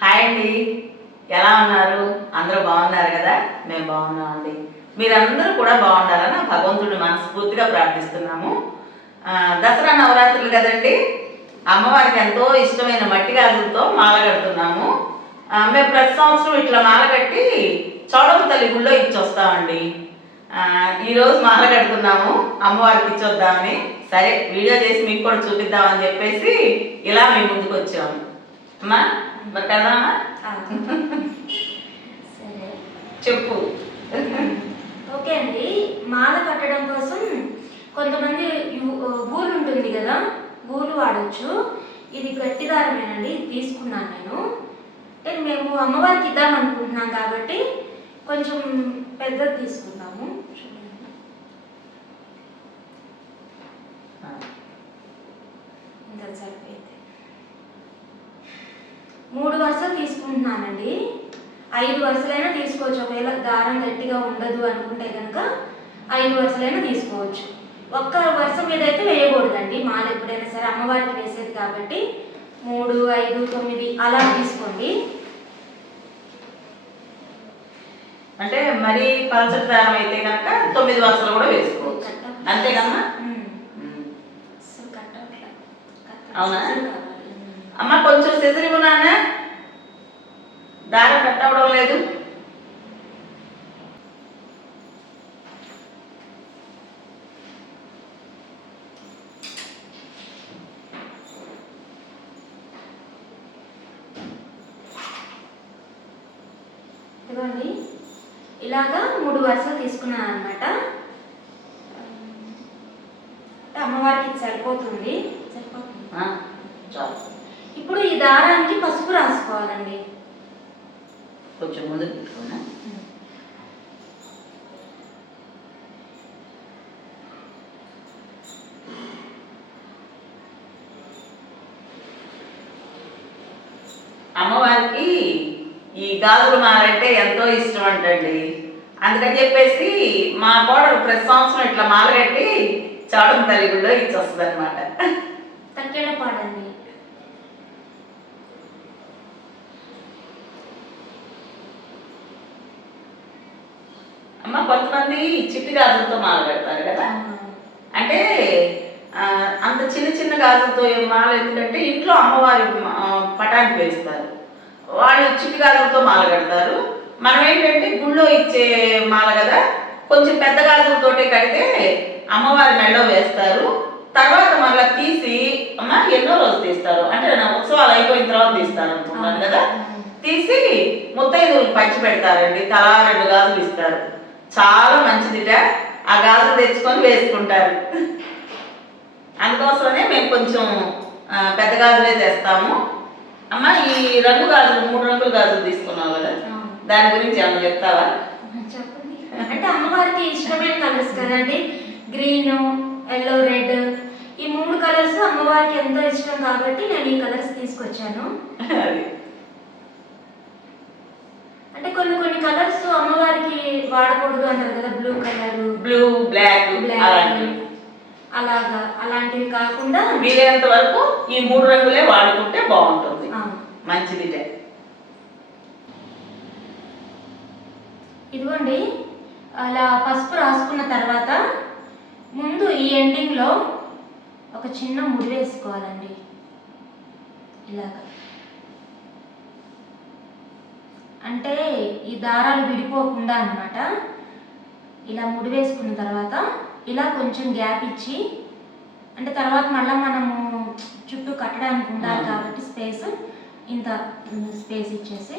Hi అండి. ఎలా ఉన్నారు? అందరూ బాగున్నారు కదా? మేము బాగున్నామండి మీరందరూ కూడా బాగుండాలని భగవంతుడు మనస్ఫూర్తిగా ప్రార్థిస్తున్నాము. దసరా నవరాత్రులు కదండి? అమ్మవారికి ఎంతో ఇష్టమైన మట్టి గాజులతో మాల కడుతున్నాము. మేము ప్రతి సంవత్సరం ఇట్లా మాల కట్టి చౌడమ్మ తల్లి గుళ్ళో ఇచ్చొస్తామండి. ఈరోజు మాల కడుతున్నాము. అమ్మవారికి ఇచ్చొద్దామని. సరే వీడియో చేసి మీకు కూడా చూపిద్దామని చెప్పేసి ఇలా మీ ముందుకు వచ్చాము. అమ్మా మరి కదామా సరే. చెప్పు. ఓకే అండి. మాల కట్టడం కోసం కొంతమంది గూలు ఉంటుంది కదా గూలు వాడచ్చు. ఇది గట్టి దారమేనండి ఇది తీసుకున్నాను నేను. అంటే మేము అమ్మవారికి ఇద్దాం అనుకుంటున్నాం కాబట్టి కొంచెం పెద్దది తీసుకుందాము. చూడండి ఇంకా సరిపోయింది. మూడు వరుసలు తీసుకుంటున్నానండి ఐదు వరుసలైనా తీసుకోవచ్చు ఒకవేళ దారం గట్టిగా ఉండదు అనుకుంటే కనుక ఐదు వరుసలైనా తీసుకోవచ్చు ఒక్క వరుస మీద అయితే వేయకూడదండి మాల ఎప్పుడైనా సరే అమ్మవారికి వేసేది కాబట్టి మూడు ఐదు తొమ్మిది అలా తీసుకోండి అంటే మరి పలచటి దారం అయితే కనుక తొమ్మిది వరుసలు కూడా వేసుకోవచ్చు అంతే కదమ్మా ఉమ్. ఉమ్. అస్సలు కట్టట్లే. కట్టట్లే. అవునా? అమ్మ కొంచెం నాన్న దారం కట్ అవ్వడం లేదు. ఇదిగోండి. ఇలాగా మూడు వరుసలు తీసుకున్నాను అనమాట అమ్మవారికి ఇది సరిపోతుంది. సరిపోతుంది ఇప్పుడు ఈ దారానికి పసుపు రాసుకోవాలండి. కొంచెం ముందుకు పెట్టుకున్నా. అమ్మవారికి ఈ గాజులు మాలంటే ఎంతో ఇష్టం అంటండి. అందుకని చెప్పేసి మా కోడలు ప్రతి సంవత్సరం ఇట్లా మాల కట్టి చాడం తల్లి గుళ్ళో ఇచ్చొస్తుంది అనమాట తక్కెళ్ళ పాడండి. కొంతమంది చిట్టి గాజులతో మాల కడతారు కదా? అంటే అంత చిన్న చిన్న గాజులతో మాల ఎందుకంటే ఇంట్లో అమ్మవారి పటానికి వేస్తారు. వాళ్ళు చిట్టి గాజులతో మాల కడతారు. మనం ఏంటంటే గుళ్ళో ఇచ్చే మాల కదా? కొంచెం పెద్ద గాజులతోటే కడితే అమ్మవారి మెడలో వేస్తారు. తర్వాత మళ్ళీ తీసి అమ్మ ఎన్నో రోజు తీస్తారు. అంటే ఉత్సవాలు అయిపోయిన తర్వాత తీస్తారు అనుకుంటాను కదా? తీసి ముత్తైదువులు పంచి పెడతారండి. తలా రెండు గాజులు ఇస్తారు. చాలా మంచిదిట ఆ గాజులు తెచ్చుకొని వేసుకుంటారు. అందుకోసమనే మేము కొంచెం పెద్ద గాజులే తెస్తాము. అమ్మ ఈ రంగు గాజులు మూడు రంగుల గాజులు తీసుకున్నావు కదా. దాని గురించి ఏమన్నా చెప్తావా? అంటే అమ్మవారికి ఇష్టమైన కలర్స్ కదండి. Green yellow red. ఈ మూడు కలర్స్ అమ్మవారికి ఎంతో ఇష్టం కాబట్టి నేను ఈ కలర్స్ తీసుకొచ్చాను అది అంటే కొన్ని కొన్ని కలర్స్ అమ్మవారికి వాడకూడదు అంటారు కదా బ్లూ కలర్ బ్లూ బ్లాక్ అలాంటివి. అలాగా అలాంటివి కాకుండా వీలైనంత వరకు ఈ మూడు రంగులే వాడుకుంటే బాగుంటుంది. ఆ, మంచిదిటే ఇదిగోండి అలా పసుపు రాసుకున్న తర్వాత ముందు ఈ ఎండింగ్లో ఒక చిన్న ముడి వేసుకోవాలండి. ఇలాగా. అంటే ఈ దారాలు విడిపోకుండా అన్నమాట ఇలా ముడి వేసుకున్న తర్వాత ఇలా కొంచెం గ్యాప్ ఇచ్చి అంటే తర్వాత మళ్ళీ మనము చుట్టూ కట్టడానికి ఉండాలి. కాబట్టి స్పేస్ ఇంత స్పేస్ ఇచ్చేసి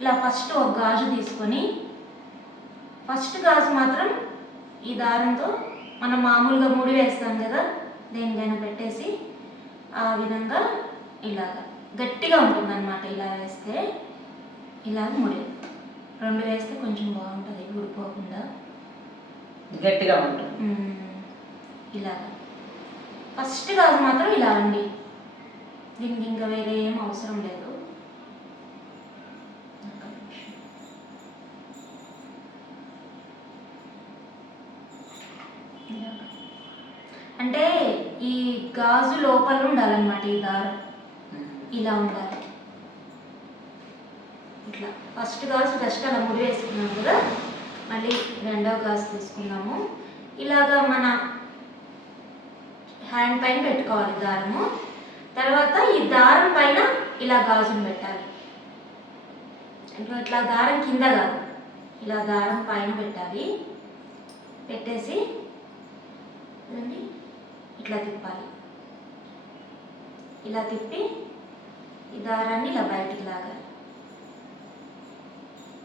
ఇలా ఫస్ట్ ఒక గాజు తీసుకొని ఫస్ట్ గాజు మాత్రం ఈ దారంతో మనం మామూలుగా ముడి వేస్తాం కదా దేనికైనా పెట్టేసి ఆ విధంగా ఇలాగా గట్టిగా ఉంటుందన్నమాట ఇలా వేస్తే ఇలా ముడి రెండు వేస్తే కొంచెం బాగుంటుంది ఊడిపోకుండా. గట్టిగా ఉంటుంది. ఇలాగా. ఫస్ట్ గాజు మాత్రం ఇలా అండి దీనికి ఇంకా వేరే ఏం అవసరం లేదు. అంటే ఈ గాజు లోపల ఉండాలన్నమాట ఈ దారం. ఇలా ఉండాలి. ఇట్లా. ఫస్ట్ గాజు ఫస్ట్ అలా ముడి వేసుకున్నాం కదా. మళ్ళీ రెండవ గాజు తీసుకున్నాము. ఇలాగా మన హ్యాండ్ పైన పెట్టుకోవాలి దారము. తర్వాత ఈ దారం పైన ఇలా గాజును పెట్టాలి. ఇట్లా ఇట్లా దారం కింద కాదు. ఇలా దారం పైన పెట్టాలి. పెట్టేసి ఇట్లా తిప్పాలి. ఇలా తిప్పి ఈ దారాన్ని ఇలా బయటికి లాగాలి.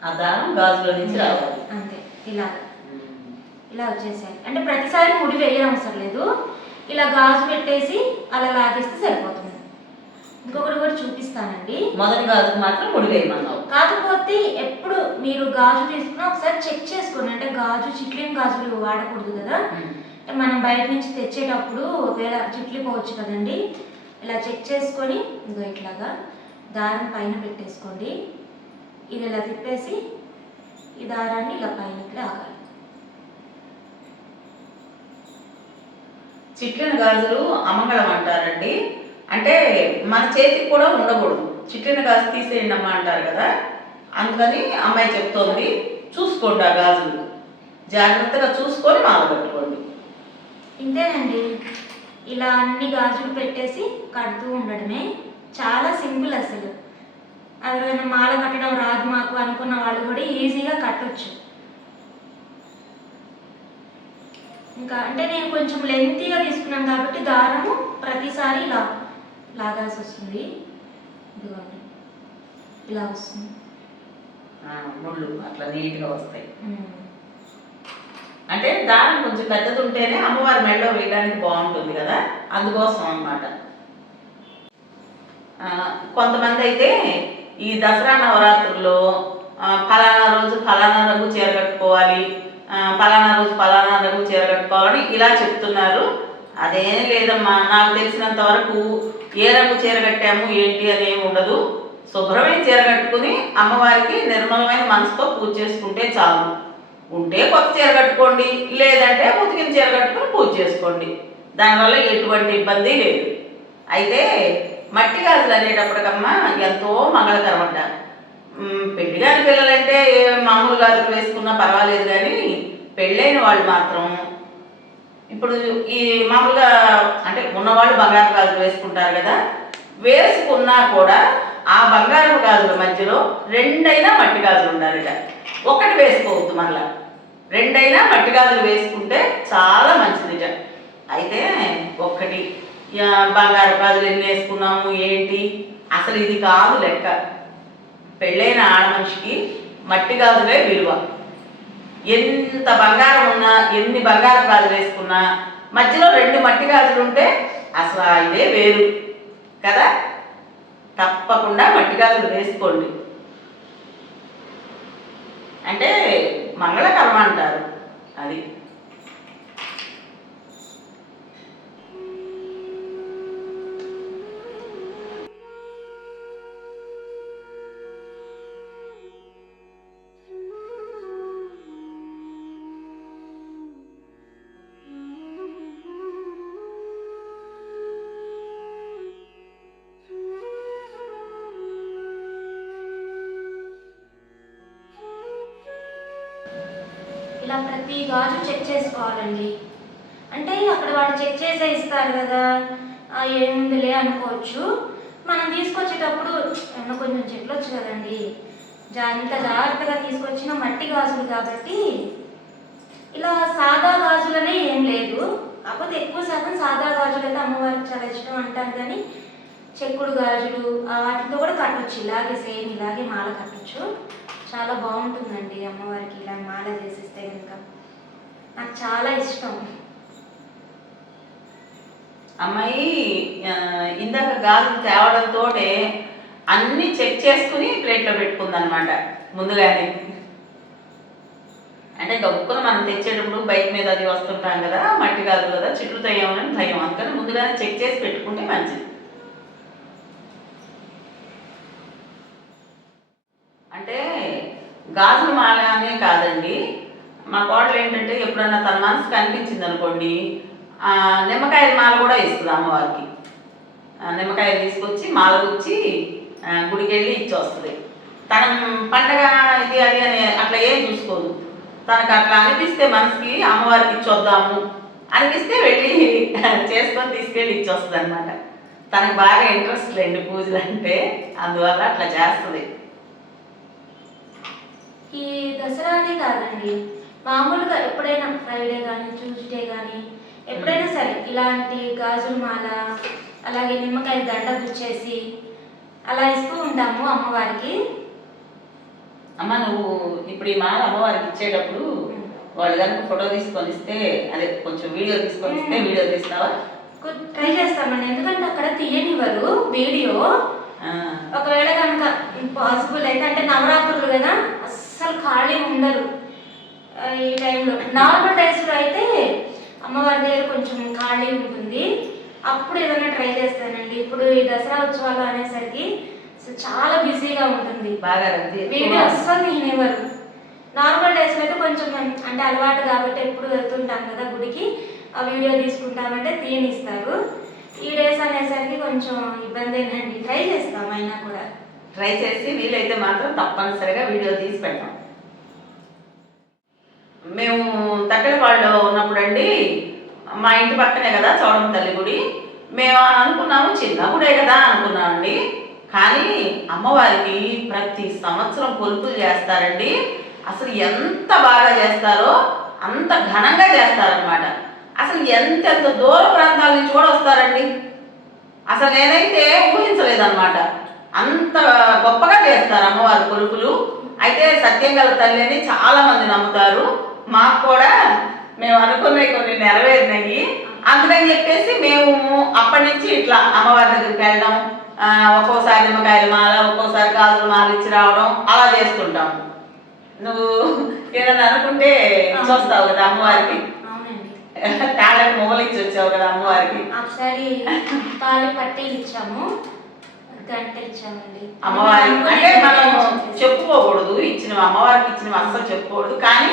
ఆ దారం గాజులో నుంచి రావాలి. అంతే ఇలా ఇలా వచ్చేసాయి అంటే ప్రతిసారి ముడి వేయడం అవసరం లేదు. ఇలా గాజు పెట్టేసి అలా లాగేస్తే సరిపోతుంది. ఇంకొకటి కూడా చూపిస్తానండి. మొదటి గాజుకు మాత్రం ముడి వేయమన్నావు కాకపోతే ఎప్పుడు మీరు గాజు తీసుకున్నా ఒకసారి చెక్ చేసుకోండి. అంటే గాజు చిట్లిన గాజులు వాడకూడదు కదా. మనం బయట నుంచి తెచ్చేటప్పుడు ఒకవేళ చిట్లిపోవచ్చు కదండి. ఇలా చెక్ చేసుకొని ఇంకో ఇట్లాగా దారం పైన పెట్టేసుకోండి. ఇది ఇలా తిప్పేసి ఈ దారాన్ని ఇలా పైనకి లాగాలి చిట్లిన గాజులు అమంగళం అంటారండి. అంటే మన చేతికి కూడా ఉండకూడదు. చిట్లిన గాజు తీసేయండి అమ్మ అంటారు కదా. అందుకని అమ్మాయి చెప్తోంది చూసుకోండి ఆ గాజులు. జాగ్రత్తగా చూసుకొని మాల కట్టుకోండి. ఇంతేనండి. ఇలా అన్ని గాజులు పెట్టేసి కడుతూ ఉండడమే చాలా సింపుల్ అసలు. ఎవరైనా మాల కట్టడం రాదు మాకు అనుకున్న వాళ్ళు కూడా ఈజీగా కట్టొచ్చు. ఇంకా అంటే నేను కొంచెం లెంతీగా తీసుకున్నాను కాబట్టి దారము ప్రతిసారి ఇలా లాగాల్సి వస్తుంది. ఇదిగోండి. ఇలా వస్తుంది. ముళ్ళు అట్లా నీట్గా వస్తాయి. అంటే దారం కొంచెం పెద్దది ఉంటేనే అమ్మవారి మెడలో వేయడానికి బాగుంటుంది కదా? అందుకోసం అన్నమాట. ఆ, కొంతమంది అయితే ఈ దసరా నవరాత్రుల్లో ఫలానా రోజు ఫలానా రంగు చీర కట్టుకోవాలి ఫలానా రోజు ఫలానా రంగు చీర కట్టుకోవాలని ఇలా చెప్తున్నారు. అదేం లేదమ్మా నాకు తెలిసినంత వరకు ఏ రంగు చీర కట్టాము ఏంటి అదేమి ఉండదు. శుభ్రమైన చీర కట్టుకుని అమ్మవారికి నిర్మలమైన మనసుతో పూజ చేసుకుంటే చాలు. ఉంటే కొత్త చీర కట్టుకోండి లేదంటే ఉతికిన చీర కట్టుకుని పూజ చేసుకోండి. దానివల్ల ఎటువంటి ఇబ్బంది లేదు. అయితే మట్టి గాజులు అనేటప్పటికమ్మా ఎంతో మంగళకరం అంట. మ్, పెళ్ళి కాని పిల్లలంటే మామూలు గాజులు వేసుకున్నా పర్వాలేదు కానీ పెళ్ళైన వాళ్ళు మాత్రం ఇప్పుడు ఈ మామూలుగా అంటే ఉన్నవాళ్ళు బంగారు గాజులు వేసుకుంటారు కదా వేసుకున్నా కూడా ఆ బంగారం గాజుల మధ్యలో రెండైనా మట్టి గాజులు ఉండాలి ఒకటి వేసుకోవద్దు మళ్ళా. రెండైనా మట్టి గాజులు వేసుకుంటే చాలా మంచిది అయితే ఒక్కటి బంగారు గాజులు ఎన్ని వేసుకున్నాము ఏంటి? అసలు ఇది కాదు లెక్క. పెళ్ళైన ఆడ మనిషికి మట్టి గాజులే విలువ. ఎంత బంగారం ఉన్నా ఎన్ని బంగారం గాజులు వేసుకున్నా మధ్యలో రెండు మట్టి గాజులు ఉంటే అసలు ఇదే వేరు. కదా? తప్పకుండా మట్టి గాజులు వేసుకోండి. అంటే మంగళకరం అంటారు. అది. మీ గాజు చెక్ చేసుకోవాలండి. అంటే అక్కడ వాళ్ళు చెక్ చేసే ఇస్తారు కదా ఏముందిలే అనుకోవచ్చు. మనం తీసుకొచ్చేటప్పుడు ఏమన్నా కొంచెం చెట్లొచ్చు కదండి. జా ఇంత జాగ్రత్తగా తీసుకొచ్చిన మట్టి గాజులు కాబట్టి ఇలా సాదా గాజులనే ఏం లేదు. కాకపోతే ఎక్కువ శాతం సాదా గాజులు అయితే అమ్మవారికి చాలా ఇష్టం అంటారు కానీ చెక్కుడు గాజులు వాటితో కూడా కట్టొచ్చు. ఇలాగే సేమ్ ఇలాగే మాల కట్టొచ్చు. చాలా బాగుంటుందండి అమ్మవారికి ఇలా మాల చేసిస్తే కనుక. నాకు చాలా ఇష్టం. అమ్మాయి ఇందాక గాజులు తేవడంతో అన్ని చెక్ చేసుకుని ప్లేట్లో పెట్టుకుందనమాట ముందుగానే. అంటే గబుక్కున మనం తెచ్చేటప్పుడు బైక్ మీద అది వస్తుంటాం కదా మట్టి గాజులు కదా చిట్లుతాయేమోనని భయం. అందుకని ముందుగానే చెక్ చేసి పెట్టుకుంటే మంచిది. అంటే గాజుల మాల అనే కాదండి. మా కోడలు ఏంటంటే ఎప్పుడన్నా తన మనసుకు అనిపించింది అనుకోండి నిమ్మకాయల మాల కూడా ఇస్తుంది అమ్మవారికి. నిమ్మకాయలు తీసుకొచ్చి మాల గుచ్చి గుడికి వెళ్ళి ఇచ్చి వస్తుంది తన పండగ ఇది అది అని అట్లా ఏం చూసుకోదు. తనకు అట్లా అనిపిస్తే మనసుకి అమ్మవారికి ఇచ్చొద్దాము అనిపిస్తే వెళ్ళి చేసుకొని తీసుకెళ్ళి ఇచ్చొస్తుంది అనమాట తనకు బాగా ఇంట్రెస్ట్ లేండి పూజలు అంటే అందువల్ల అట్లా చేస్తుంది. ఈ దసరానే కాదండి మామూలుగా ఎప్పుడైనా ఫ్రైడే కానీ ట్యూస్డే కానీ ఎప్పుడైనా సరే ఇలాంటి గాజుల మాల అలాగే నిమ్మకాయ దండ గుచ్చేసి అలా ఇస్తూ ఉంటాము అమ్మవారికి. అమ్మ నువ్వు ఇప్పుడు ఈ మాల అమ్మవారికి ఇచ్చేటప్పుడు వాళ్ళు కనుక ఫోటో తీసుకొని ఇస్తే అదే కొంచెం వీడియో తీసుకొని ఇస్తే వీడియో తీస్తావా? ట్రై చేస్తామండి. ఎందుకంటే అక్కడ తీయనివ్వరు వీడియో. ఒకవేళ కనుక పాసిబుల్ అయితే అంటే నవరాత్రులు కదా అస్సలు ఖాళీ ఉండరు. నార్మల్ డేస్లో అయితే అమ్మవారి దగ్గర కొంచెం ఖాళీ ఉంటుంది. అప్పుడు ఏదైనా ట్రై చేస్తానండి. ఇప్పుడు ఈ దసరా ఉత్సవాలు అనేసరికి చాలా బిజీగా ఉంటుంది. బాగా. వీడియో అస్సలు తీయనివ్వరు నార్మల్ డేస్లో అయితే కొంచెం అంటే అలవాటు కాబట్టి ఎప్పుడు వెళ్తుంటాం కదా గుడికి ఆ వీడియో తీసుకుంటామంటే తీయనిస్తారు ఈ డేస్ అనేసరికి కొంచెం ఇబ్బంది ఏంటండి ట్రై చేస్తాం అయినా కూడా. ట్రై చేసి వీలైతే మాత్రం తప్పనిసరిగా వీడియో తీసి పెడతాం. మేము తగ్గలపాడులో ఉన్నప్పుడండి మా ఇంటి పక్కనే కదా చౌడమ్మ తల్లి గుడి. మేము అనుకున్నాము చిన్న గుడే కదా అనుకున్నామండి. కానీ అమ్మవారికి ప్రతి సంవత్సరం కొలుపులు చేస్తారండి. అసలు ఎంత బాగా చేస్తారో అంత ఘనంగా చేస్తారనమాట అసలు ఎంతెంత దూర ప్రాంతాల నుంచి కూడా వస్తారండి. అసలు నేనైతే ఊహించలేదన్నమాట. అంత గొప్పగా చేస్తారు అమ్మవారి కొలుపులు. అయితే సత్యం గల తల్లి అని చాలామంది నమ్ముతారు. మాకు కూడా మేము అనుకున్నవి కొన్ని నెరవేరినాయి. అందుకని చెప్పేసి మేము అప్పటి నుంచి ఇట్లా అమ్మవారి దగ్గరికి వెళ్ళడం ఒక్కోసారి నిమ్మకాయల మాల ఒక్కోసారి గాజుల మాల ఇచ్చి రావడం అలా చేస్తుంటాము నువ్వు ఏదైనా అనుకుంటే చూస్తావు కదా అమ్మవారికి. తాళకి మొగలు ఇచ్చి వచ్చావు కదా అమ్మవారికి. ఒకసారి తాళి పట్టీలు ఇచ్చాము గంట ఇచ్చామండి అమ్మవారి అంటే మనం. చెప్పుకోకూడదు. ఇచ్చిన అమ్మవారికి ఇచ్చిన అస్సలు చెప్పుకోకూడదు. కానీ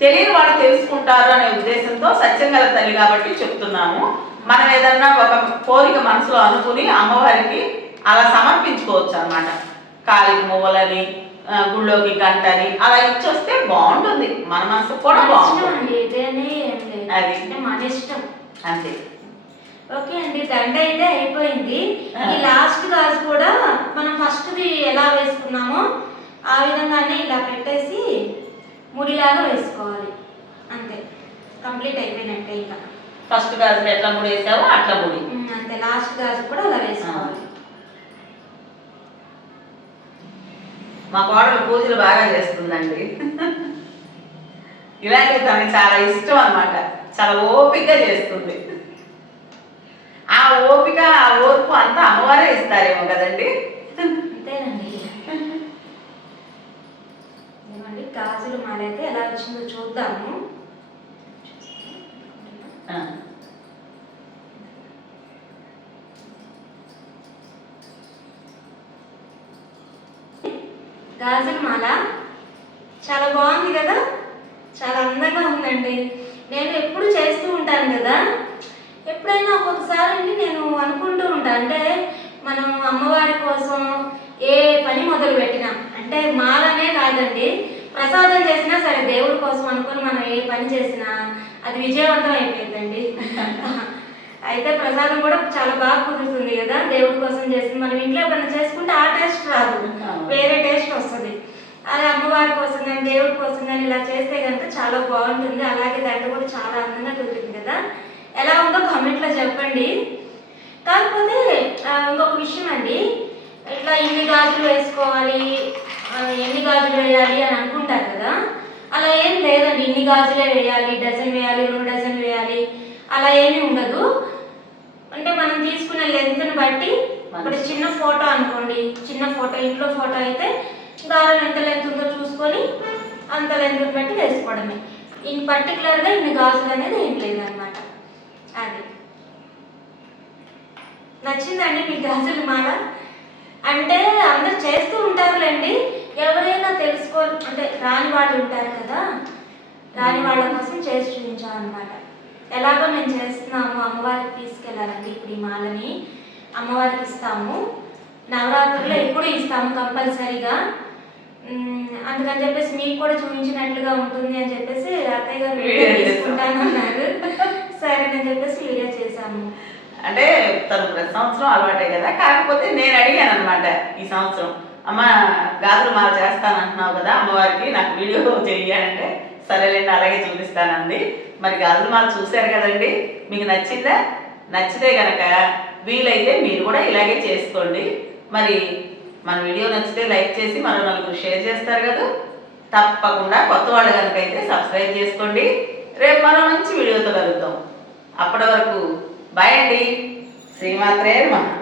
తెలియని వాళ్ళు తెలుసుకుంటారు అనే ఉద్దేశంతో సత్యం గల తల్లి కాబట్టి చెప్తున్నాము. మనం ఏదన్నా ఒక కోరిక మనసులో అనుకుని అమ్మవారికి అలా సమర్పించుకోవచ్చు అన్నమాట. కాలికి మువ్వలని గుళ్ళోకి గంటని అలా ఇచ్చొస్తే బాగుంటుంది. మన మనసు కూడా బాగుంటుంది. అది. మన ఇష్టం. అంతే. ఓకే అండి దండ అయితే అయిపోయింది. ఈ లాస్ట్ గాజు కూడా మనం ఫస్ట్ది ఎలా వేసుకున్నామో ఆ విధంగానే ఇలా పెట్టేసి ముడిలాగా వేసుకోవాలి. అంతే. కంప్లీట్ అయిపోయినట్టే ఇంకా. ఫస్ట్ గాజులు ఎట్లా ముడి వేసావో అట్లా ముడి. అంతే. లాస్ట్ గాజు కూడా అలా వేసుకోవాలి. మా కోడలు పూజలు బాగా చేస్తుందండి. ఇలాంటివి తనకి చాలా ఇష్టం అన్నమాట. చాలా ఓపికగా చేస్తుంది. ఆ ఓపిక ఆ ఓర్పు అంతా అమ్మవారే ఇస్తారేమో కదండి. అంతేనండి. ఏమండి గాజులు మాలైతే ఎలా వచ్చిందో చూద్దాము. గాజుల మాల. చాలా బాగుంది కదా? చాలా అందంగా ఉందండి. నేను ఎప్పుడు చేస్తూ ఉంటాను కదా? ఎప్పుడైనా ఒక్కొక్కసారి అండి నేను అనుకుంటూ ఉంటాను అంటే మనం అమ్మవారి కోసం ఏ పని మొదలు పెట్టినా అంటే మాలనే కాదండి ప్రసాదం చేసినా సరే దేవుడి కోసం అనుకుని మనం ఏ పని చేసినా అది విజయవంతం అయిపోయిందండి అయితే ప్రసాదం కూడా చాలా బాగా కుదురుతుంది కదా దేవుడి కోసం చేసింది. మనం ఇంట్లో ఎప్పుడైనా చేసుకుంటే ఆ టేస్ట్ రాదు వేరే టేస్ట్ వస్తుంది. అదే అమ్మవారి కోసం కానీ దేవుడి కోసం కానీ ఇలా చేస్తే కనుక చాలా బాగుంటుంది. అలాగే దండ కూడా చాలా అందంగా కుదురుతుంది కదా. ఎలా ఉందో కామెంట్లో చెప్పండి. కాకపోతే ఇంకొక విషయం అండి. ఇట్లా ఇన్ని గాజులు వేసుకోవాలి ఎన్ని గాజులు వేయాలి అని అనుకుంటారు కదా అలా ఏం లేదండి ఇన్ని గాజులే వేయాలి డజన్ వేయాలి రెండు డజన్ వేయాలి. అలా ఏమీ ఉండదు. అంటే మనం తీసుకునే లెంత్ని బట్టి ఇప్పుడు చిన్న ఫోటో అనుకోండి. చిన్న ఫోటో ఇంట్లో ఫోటో అయితే దారం ఎంత లెంత్ ఉందో చూసుకొని అంత లెంత్ బట్టి వేసుకోవడమే. ఇన్ పర్టికులర్గా ఇన్ని గాజులు అనేది ఏం లేదనమాట. అది. నచ్చిందండి మీ గాజులు మాల? అంటే అందరు చేస్తూ ఉంటారులేండి. ఎవరైనా తెలుసుకో అంటే రాని వాళ్ళు ఉంటారు కదా. రాని వాళ్ళ కోసం చేసి చూపించామన్నమాట ఎలాగో మేము చేస్తున్నాము అమ్మవారికి తీసుకెళ్ళాలండి ఇప్పుడు ఈ మాలని అమ్మవారికి ఇస్తాము. నవరాత్రుల్లో ఎప్పుడు ఇస్తాము కంపల్సరీగా. అందుకని చెప్పేసి మీకు కూడా చూపించినట్లుగా ఉంటుంది అని చెప్పేసి అత్తయ్య గారు వీడియో. తీసుకుంటాను అన్నారు సరేనని చెప్పేసి వీడియో చేశాము. అంటే తను ప్రతి సంవత్సరం అలవాటే కదా కాకపోతే నేను అడిగాను అనమాట ఈ సంవత్సరం. అమ్మ గాజులు మాల చేస్తానంటున్నావు కదా అమ్మవారికి నాకు వీడియో చెయ్యాలంటే సరేలేండి అలాగే చూపిస్తానండి మరి గాజులు మాల చూశారు కదండి. మీకు నచ్చిందా? నచ్చితే గనక వీలైతే మీరు కూడా ఇలాగే చేసుకోండి. మరి మన వీడియో నచ్చితే లైక్ చేసి మరో నలుగురు షేర్ చేస్తారు కదా. తప్పకుండా కొత్త వాళ్ళు కనుక అయితే సబ్స్క్రైబ్ చేసుకోండి. రేపు మరో మంచి వీడియోతో కలుగుతాం అప్పటి వరకు బాయ్ అండి. శ్రీమాత్రే నమః.